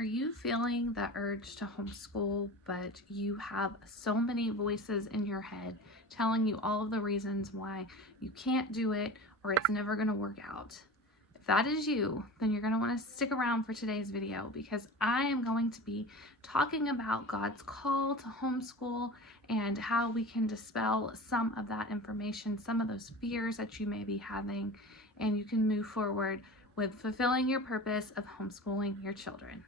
Are you feeling the urge to homeschool, but you have so many voices in your head telling you all of the reasons why you can't do it or it's never going to work out? If that is you, then you're going to want to stick around for today's video because I am going to be talking about God's call to homeschool and how we can dispel some of that information, some of those fears that you may be having, and you can move forward with fulfilling your purpose of homeschooling your children.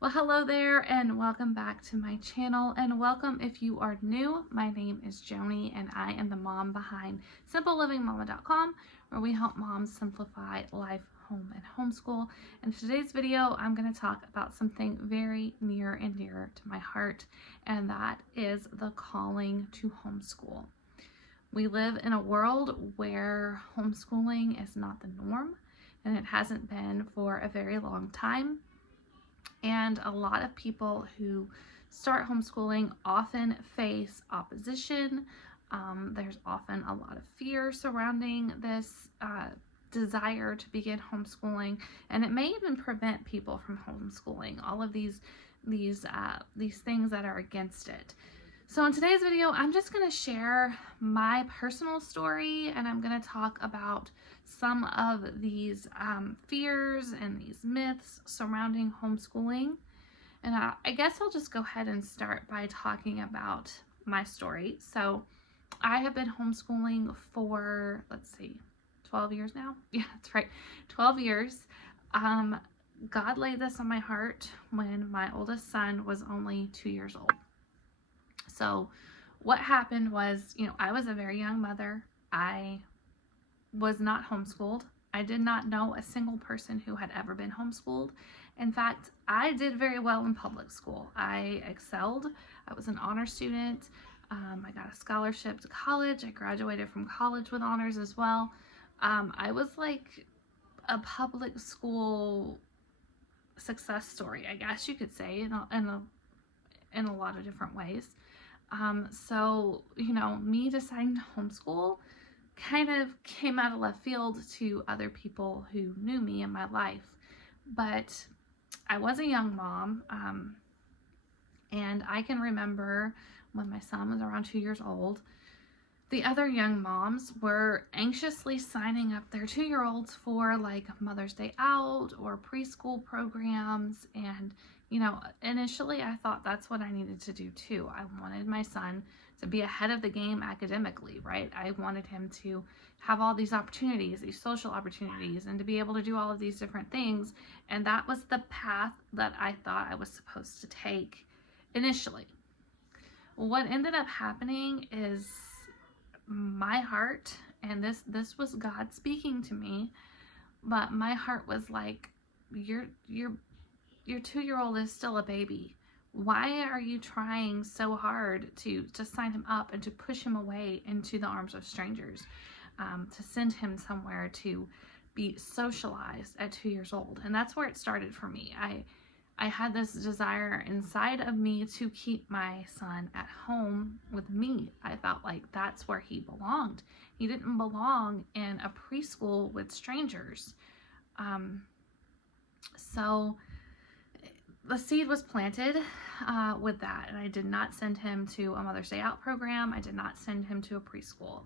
Well, hello there and welcome back to my channel, and welcome if you are new. My name is Joni and I am the mom behind simplelivingmama.com, where we help moms simplify life, home, and homeschool. And in today's video, I'm going to talk about something very near and dear to my heart, and that is the calling to homeschool. We live in a world where homeschooling is not the norm, and it hasn't been for a very long time. And a lot of people who start homeschooling often face opposition. There's often a lot of fear surrounding this desire to begin homeschooling, and it may even prevent people from homeschooling. All of these things that are against it. So in today's video, I'm just going to share my personal story, and I'm going to talk about some of these fears and these myths surrounding homeschooling. And I guess I'll just go ahead and start by talking about my story. So I have been homeschooling for, 12 years now. Yeah, that's right, 12 years. God laid this on my heart when my oldest son was only 2 years old. So what happened was, I was a very young mother. I was not homeschooled. I did not know a single person who had ever been homeschooled. In fact, I did very well in public school. I excelled. I was an honor student. I got a scholarship to college. I graduated from college with honors as well. I was like a public school success story, I guess you could say, in a lot of different ways. So, me deciding to homeschool kind of came out of left field to other people who knew me in my life. But I was a young mom, and I can remember when my son was around 2 years old, the other young moms were anxiously signing up their 2-year-olds for like Mother's Day out or preschool programs. And initially I thought that's what I needed to do too. I wanted my son to be ahead of the game academically, right? I wanted him to have all these opportunities, these social opportunities, and to be able to do all of these different things. And that was the path that I thought I was supposed to take initially. What ended up happening is my heart, and this was God speaking to me, but my heart was like, your 2-year-old is still a baby. Why are you trying so hard to sign him up and to push him away into the arms of strangers, to send him somewhere to be socialized at 2 years old? And that's where it started for me. I had this desire inside of me to keep my son at home with me. I felt like that's where he belonged. He didn't belong in a preschool with strangers. So the seed was planted with that, and I did not send him to a Mother's Day Out program. I did not send him to a preschool,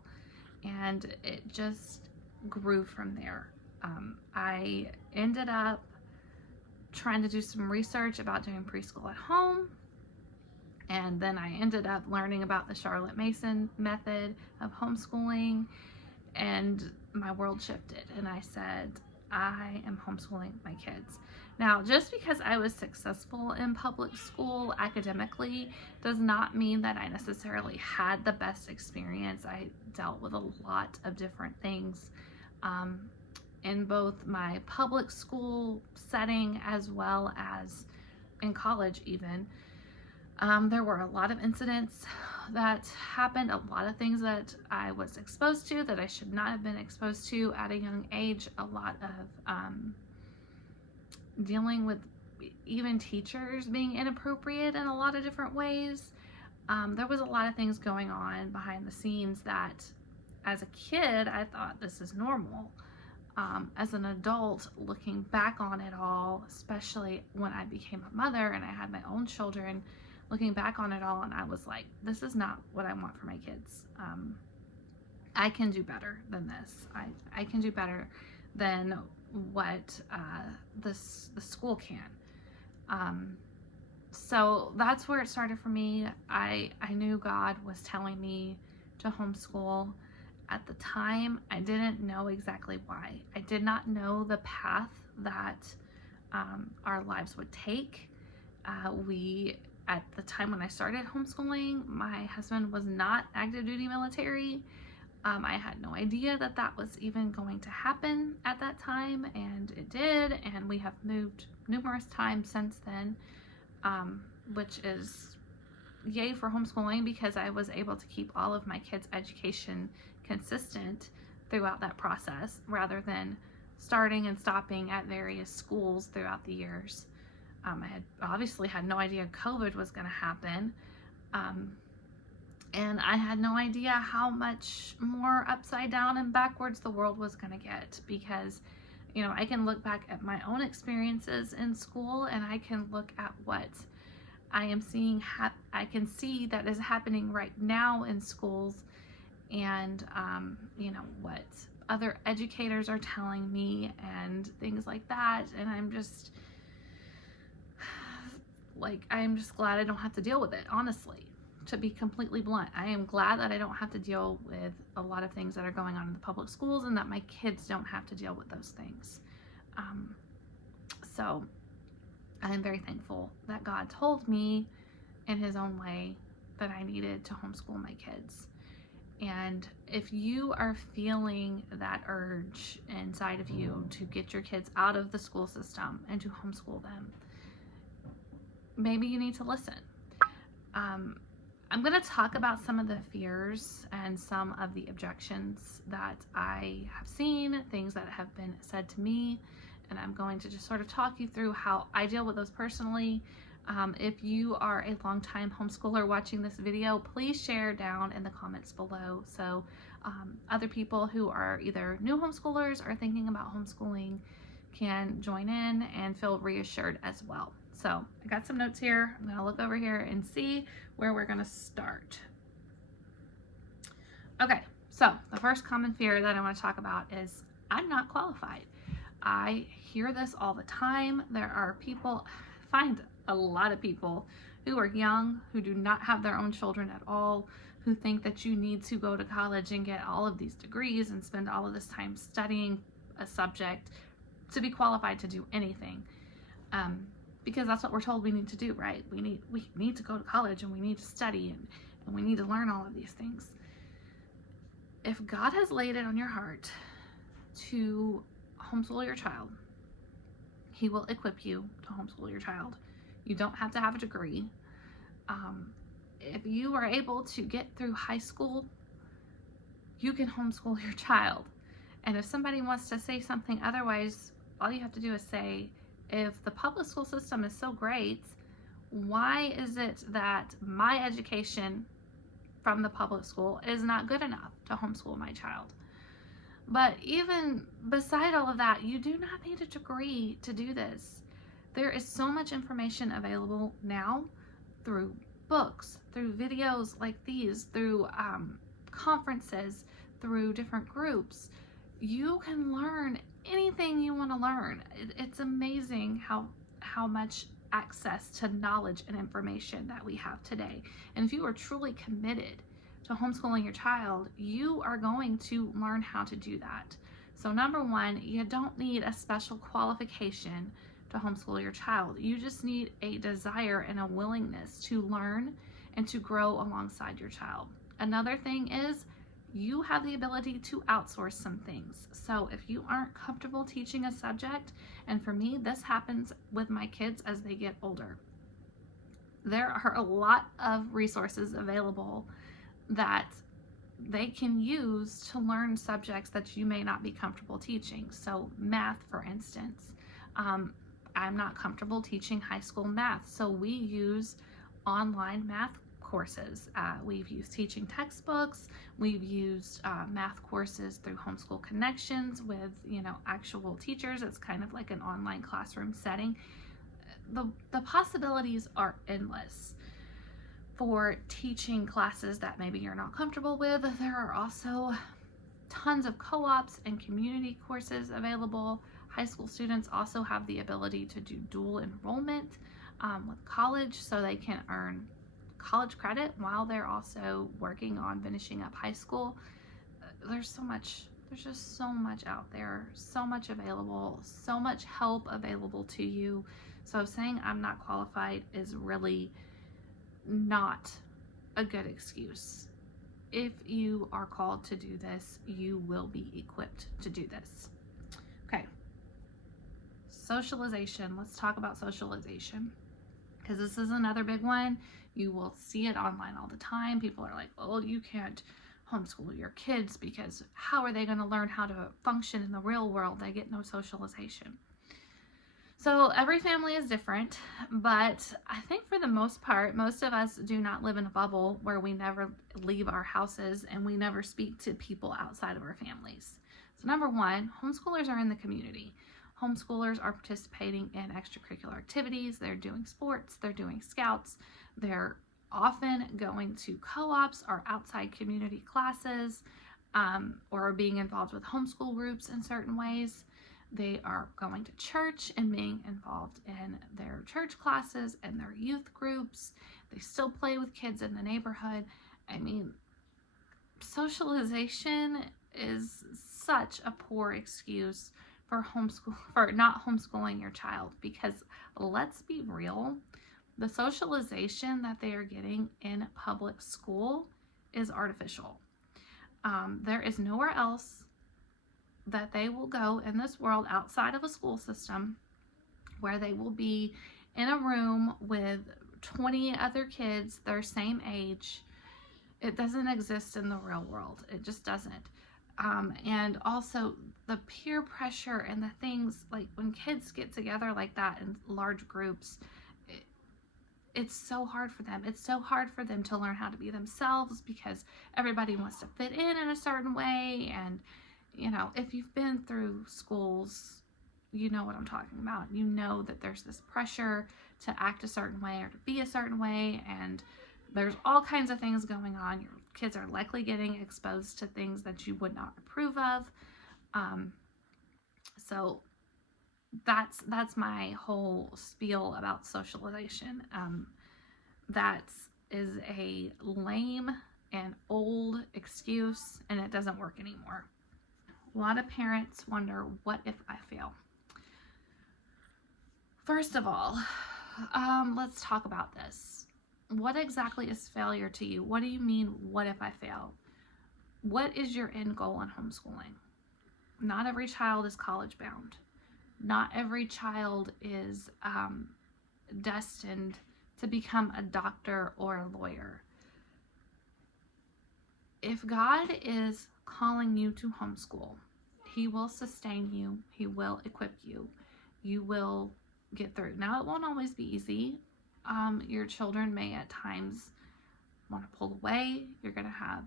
and it just grew from there. I ended up trying to do some research about doing preschool at home, and then I ended up learning about the Charlotte Mason method of homeschooling, and my world shifted, and I said, I am homeschooling my kids. Now, just because I was successful in public school academically does not mean that I necessarily had the best experience. I dealt with a lot of different things in both my public school setting as well as in college even. There were a lot of incidents that happened, a lot of things that I was exposed to that I should not have been exposed to at a young age, a lot of dealing with even teachers being inappropriate in a lot of different ways. There was a lot of things going on behind the scenes that as a kid I thought this is normal. as an adult, looking back on it all, especially when I became a mother and I had my own children, looking back on it all, and I was like, this is not what I want for my kids. I can do better than this. I can do better than what the school can. So that's where it started for me. I knew God was telling me to homeschool. At the time, I didn't know exactly why. I did not know the path that our lives would take. At the time when I started homeschooling, my husband was not active duty military. I had no idea that that was even going to happen at that time, and it did, and we have moved numerous times since then, which is yay for homeschooling, because I was able to keep all of my kids' education consistent throughout that process, rather than starting and stopping at various schools throughout the years. I had obviously had no idea COVID was going to happen. And I had no idea how much more upside down and backwards the world was going to get, because, you know, I can look back at my own experiences in school, and I can look at what I am seeing, I can see that is happening right now in schools, and, you know, what other educators are telling me and things like that. And I'm just glad I don't have to deal with it, honestly. To be completely blunt, I am glad that I don't have to deal with a lot of things that are going on in the public schools, and that my kids don't have to deal with those things. So I am very thankful that God told me in his own way that I needed to homeschool my kids. And if you are feeling that urge inside of you to get your kids out of the school system and to homeschool them, maybe you need to listen. I'm going to talk about some of the fears and some of the objections that I have seen, things that have been said to me, and I'm going to just sort of talk you through how I deal with those personally. If you are a longtime homeschooler watching this video, please share down in the comments below, so other people who are either new homeschoolers or thinking about homeschooling can join in and feel reassured as well. So I got some notes here. I'm going to look over here and see where we're going to start. Okay, so the first common fear that I want to talk about is I'm not qualified. I hear this all the time. There are people, I find a lot of people who are young, who do not have their own children at all, who think that you need to go to college and get all of these degrees and spend all of this time studying a subject to be qualified to do anything. Because that's what we're told we need to do, right? We need to go to college, and we need to study, and we need to learn all of these things. If God has laid it on your heart to homeschool your child, he will equip you to homeschool your child. You don't have to have a degree. If you are able to get through high school, you can homeschool your child. And if somebody wants to say something otherwise, all you have to do is say, if the public school system is so great, why is it that my education from the public school is not good enough to homeschool my child? But even beside all of that, you do not need a degree to do this. There is so much information available now through books, through videos like these, through conferences, through different groups. You can learn anything you want to learn. It's amazing how much access to knowledge and information that we have today. And if you are truly committed to homeschooling your child, you are going to learn how to do that. So number one, you don't need a special qualification to homeschool your child. You just need a desire and a willingness to learn and to grow alongside your child. Another thing is, you have the ability to outsource some things. So if you aren't comfortable teaching a subject, and for me, this happens with my kids as they get older, there are a lot of resources available that they can use to learn subjects that you may not be comfortable teaching. So math, for instance, I'm not comfortable teaching high school math, so we use online math courses. We've used teaching textbooks. We've used math courses through Homeschool Connections with, actual teachers. It's kind of like an online classroom setting. The possibilities are endless for teaching classes that maybe you're not comfortable with. There are also tons of co-ops and community courses available. High school students also have the ability to do dual enrollment with college, so they can earn college credit while they're also working on finishing up high school. There's just so much out there, so much available, so much help available to you. So saying I'm not qualified is really not a good excuse. If you are called to do this, you will be equipped to do this. Okay. Socialization. Let's talk about socialization, because this is another big one. You will see it online all the time. People are like, oh, you can't homeschool your kids because how are they going to learn how to function in the real world? They get no socialization. So every family is different, but I think for the most part, most of us do not live in a bubble where we never leave our houses and we never speak to people outside of our families. So number one, homeschoolers are in the community. Homeschoolers are participating in extracurricular activities. They're doing sports, they're doing scouts, they're often going to co-ops or outside community classes, or being involved with homeschool groups in certain ways. They are going to church and being involved in their church classes and their youth groups. They still play with kids in the neighborhood. I mean, socialization is such a poor excuse for not homeschooling your child, because let's be real, the socialization that they are getting in public school is artificial. There is nowhere else that they will go in this world outside of a school system where they will be in a room with 20 other kids their same age. It doesn't exist in the real world. It just doesn't. And also the peer pressure and the things, like when kids get together like that in large groups, it's so hard for them. It's so hard for them to learn how to be themselves because everybody wants to fit in a certain way. And if you've been through schools, you know what I'm talking about. You know that there's this pressure to act a certain way or to be a certain way, and there's all kinds of things going on. Your kids are likely getting exposed to things that you would not approve of. So that's my whole spiel about socialization. That is a lame and old excuse, and it doesn't work anymore. A lot of parents wonder, what if I fail? First of all, let's talk about this. What exactly is failure to you? What do you mean, what if I fail? What is your end goal in homeschooling? Not every child is college bound. Not every child is destined to become a doctor or a lawyer. If God is calling you to homeschool, He will sustain you. He will equip you. You will get through. Now, it won't always be easy. Your children may at times want to pull away. You're going to have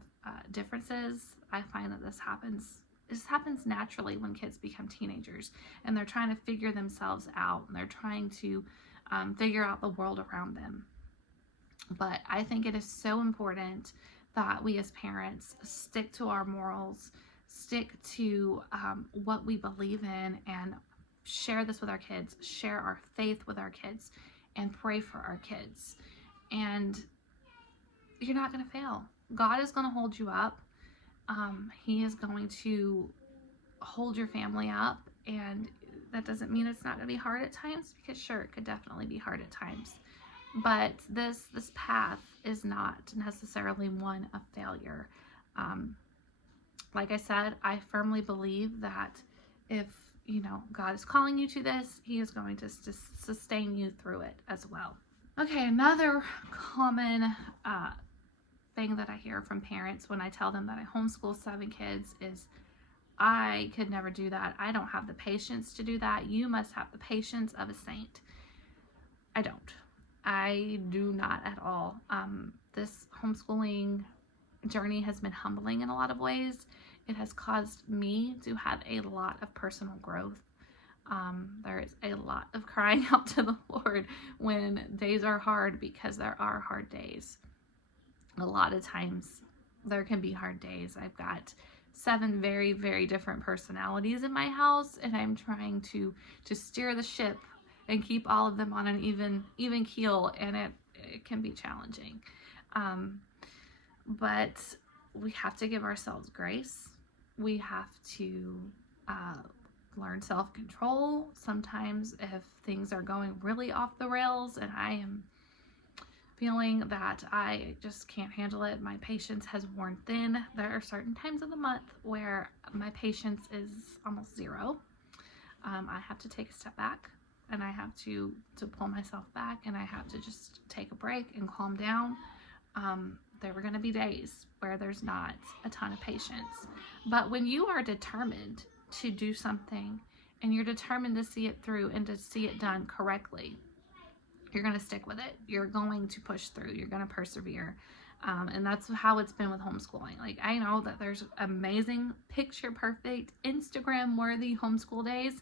differences. I find that this happens naturally when kids become teenagers and they're trying to figure themselves out and they're trying to figure out the world around them. But I think it is so important that we as parents stick to our morals, stick to what we believe in, and share this with our kids, share our faith with our kids, and pray for our kids. And you're not going to fail. God is going to hold you up. He is going to hold your family up, and that doesn't mean it's not going to be hard at times, because sure, it could definitely be hard at times. But this path is not necessarily one of failure. Like I said, I firmly believe that if God is calling you to this, He is going to sustain you through it as well. Okay, another common thing that I hear from parents when I tell them that I homeschool 7 kids is, I could never do that. I don't have the patience to do that. You must have the patience of a saint. I don't. I do not at all. This homeschooling journey has been humbling in a lot of ways. It has caused me to have a lot of personal growth. There is a lot of crying out to the Lord when days are hard, because there are hard days. A lot of times there can be hard days. I've got 7 very, very different personalities in my house, and I'm trying to steer the ship and keep all of them on an even keel, and it can be challenging. But we have to give ourselves grace. We have to learn self-control. Sometimes if things are going really off the rails and I am feeling that I just can't handle it, my patience has worn thin, there are certain times of the month where my patience is almost zero. I have to take a step back, and I have to pull myself back, and I have to just take a break and calm down. There were going to be days where there's not a ton of patience. But when you are determined to do something, and you're determined to see it through and to see it done correctly, you're going to stick with it. You're going to push through. You're going to persevere. And that's how it's been with homeschooling. Like, I know that there's amazing, picture perfect, Instagram worthy homeschool days.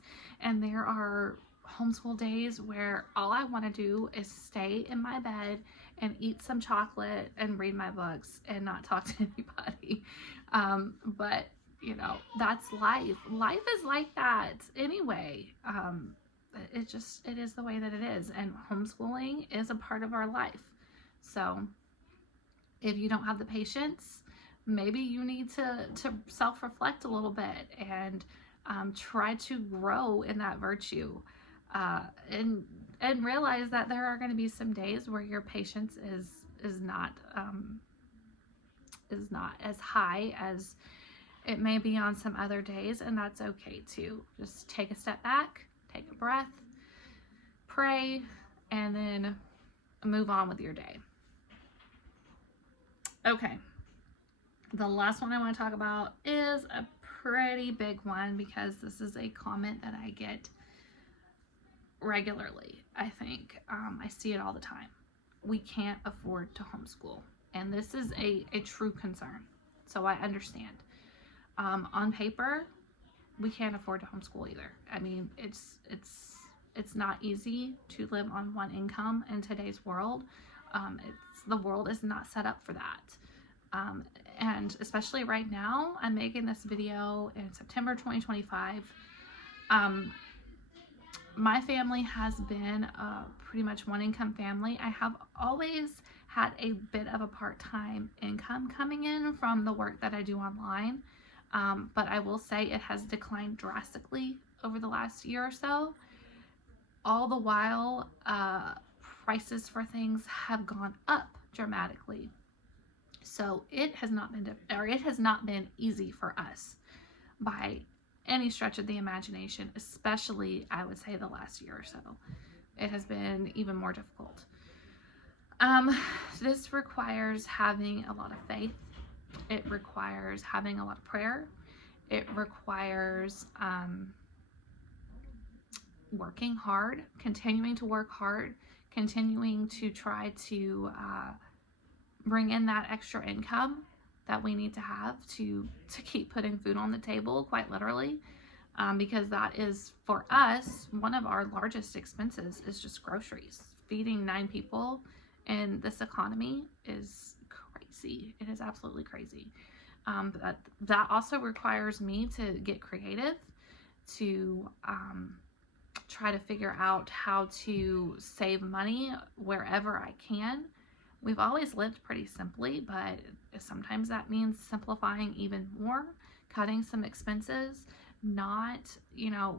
And there are homeschool days where all I want to do is stay in my bed and eat some chocolate and read my books and not talk to anybody. But you know, that's life. Life is like that anyway. It is the way that it is, and homeschooling is a part of our life. So if you don't have the patience, maybe you need to self-reflect a little bit and try to grow in that virtue, and realize that there are going to be some days where your patience is not as high as it may be on some other days, and that's okay too. Just take a step back, take a breath, pray, and then move on with your day. Okay, the last one I want to talk about is a pretty big one, because this is a comment that I get regularly. I think I see it all the time. We can't afford to homeschool, and this is a true concern, so I understand. On paper, we can't afford to homeschool either. I mean, it's not easy to live on one income in today's world. The world is not set up for that. And especially right now, I'm making this video in September 2025. My family has been pretty much one income family. I have always had a bit of a part-time income coming in from the work that I do online. But I will say it has declined drastically over the last year or so. All the while, prices for things have gone up dramatically. So it has not been easy for us by any stretch of the imagination, especially I would say the last year or so. It has been even more difficult. This requires having a lot of faith. It requires having a lot of prayer. It requires working hard, continuing to work hard, continuing to try to bring in that extra income that we need to have to keep putting food on the table, quite literally, because that is, for us, one of our largest expenses is just groceries. Feeding 9 people in this economy is crazy. It is absolutely crazy. But that also requires me to get creative, to try to figure out how to save money wherever I can. We've always lived pretty simply, but sometimes that means simplifying even more, cutting some expenses, not,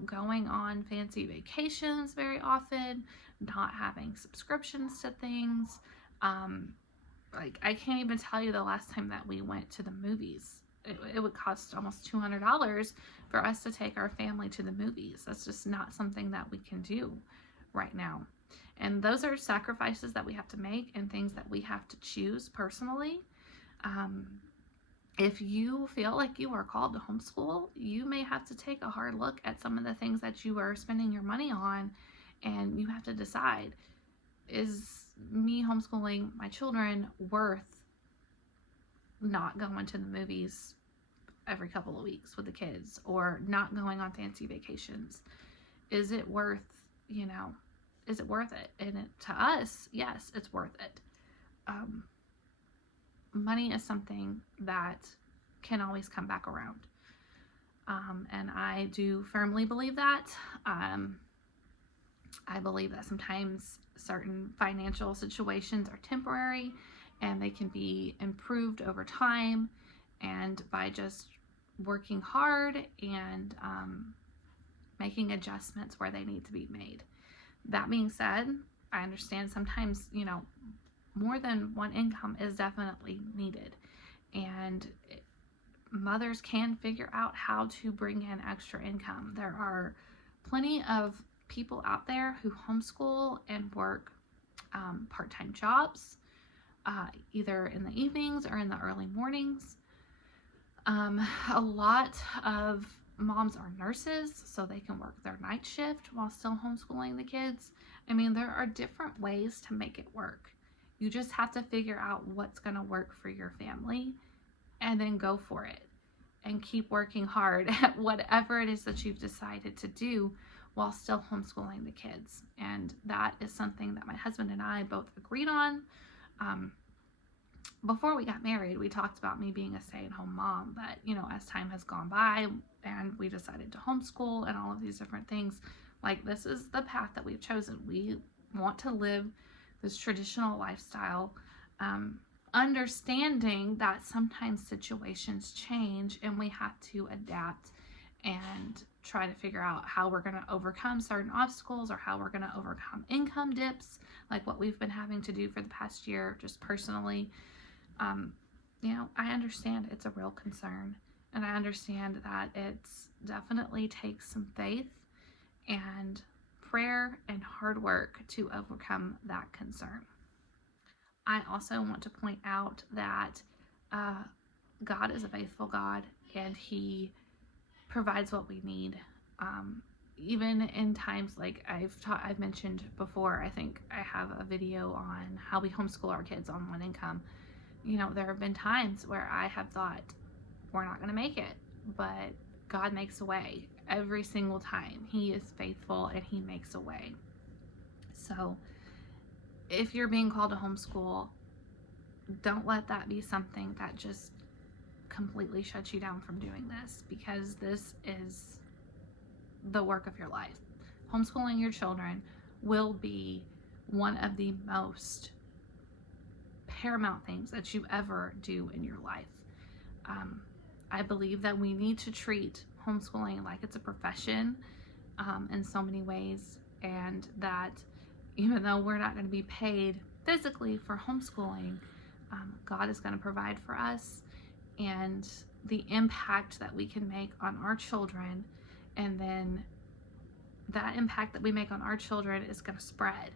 going on fancy vacations very often, not having subscriptions to things. Like, I can't even tell you the last time that we went to the movies. It would cost almost $200 for us to take our family to the movies. That's just not something that we can do right now. And those are sacrifices that we have to make and things that we have to choose personally. If you feel like you are called to homeschool, you may have to take a hard look at some of the things that you are spending your money on, and you have to decide, is me homeschooling my children worth not going to the movies every couple of weeks with the kids, or not going on fancy vacations? Is it worth, is it worth it? And to us, yes, it's worth it. Money is something that can always come back around. And I do firmly believe that. I believe that sometimes certain financial situations are temporary and they can be improved over time, and by just working hard and making adjustments where they need to be made. That being said, I understand sometimes, more than one income is definitely needed, and mothers can figure out how to bring in extra income. There are plenty of people out there who homeschool and work part-time jobs, either in the evenings or in the early mornings. A lot of moms are nurses, so they can work their night shift while still homeschooling the kids. I mean, there are different ways to make it work. You just have to figure out what's going to work for your family and then go for it and keep working hard at whatever it is that you've decided to do while still homeschooling the kids. And that is something that my husband and I both agreed on. Before we got married, we talked about me being a stay-at-home mom, but as time has gone by and we decided to homeschool and all of these different things, like, this is the path that we've chosen. We want to live this traditional lifestyle, understanding that sometimes situations change and we have to adapt and try to figure out how we're going to overcome certain obstacles, or how we're going to overcome income dips, like what we've been having to do for the past year, just personally. I understand it's a real concern, and I understand that it's definitely takes some faith and prayer and hard work to overcome that concern. I also want to point out that God is a faithful God, and He provides what we need. Even in times like I've mentioned before, I think I have a video on how we homeschool our kids on one income. There have been times where I have thought, we're not going to make it, but God makes a way every single time. He is faithful and He makes a way. So if you're being called to homeschool, don't let that be something that just completely shuts you down from doing this, because this is the work of your life. Homeschooling your children will be one of the most paramount things that you ever do in your life. I believe that we need to treat homeschooling like it's a profession in so many ways, and that even though we're not going to be paid physically for homeschooling, God is going to provide for us, and the impact that we can make on our children, and then that impact that we make on our children is going to spread.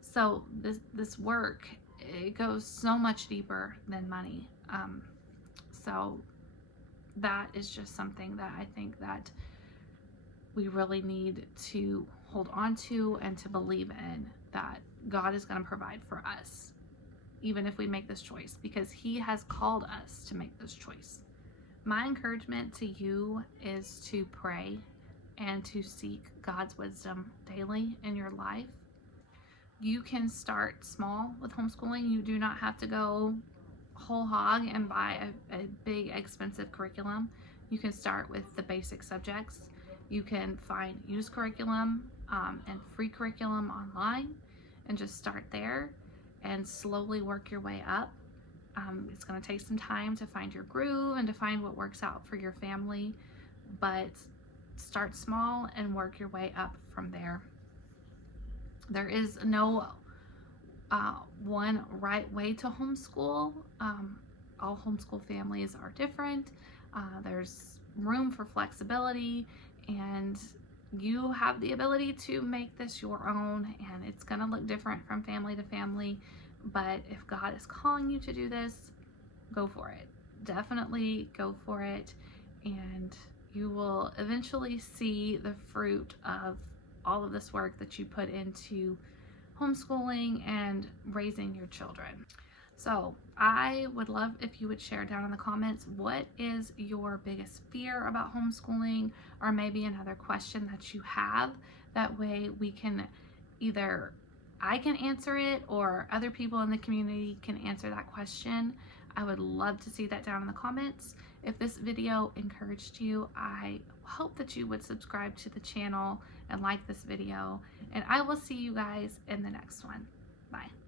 So this work, it goes so much deeper than money. So that is just something that I think that we really need to hold on to and to believe in, that God is going to provide for us, even if we make this choice, because He has called us to make this choice. My encouragement to you is to pray and to seek God's wisdom daily in your life. You can start small with homeschooling. You do not have to go whole hog and buy a big expensive curriculum. You can start with the basic subjects. You can find used curriculum and free curriculum online and just start there and slowly work your way up. It's going to take some time to find your groove and to find what works out for your family, but start small and work your way up from there. There is no one right way to homeschool. All homeschool families are different. There's room for flexibility, and you have the ability to make this your own, and it's going to look different from family to family. But if God is calling you to do this, go for it. Definitely go for it, and you will eventually see the fruit of all of this work that you put into homeschooling and raising your children. So I would love if you would share down in the comments, what is your biggest fear about homeschooling, or maybe another question that you have. That way we can either, I can answer it or other people in the community can answer that question. I would love to see that down in the comments. If this video encouraged you, I hope that you would subscribe to the channel and like this video, and I will see you guys in the next one. Bye.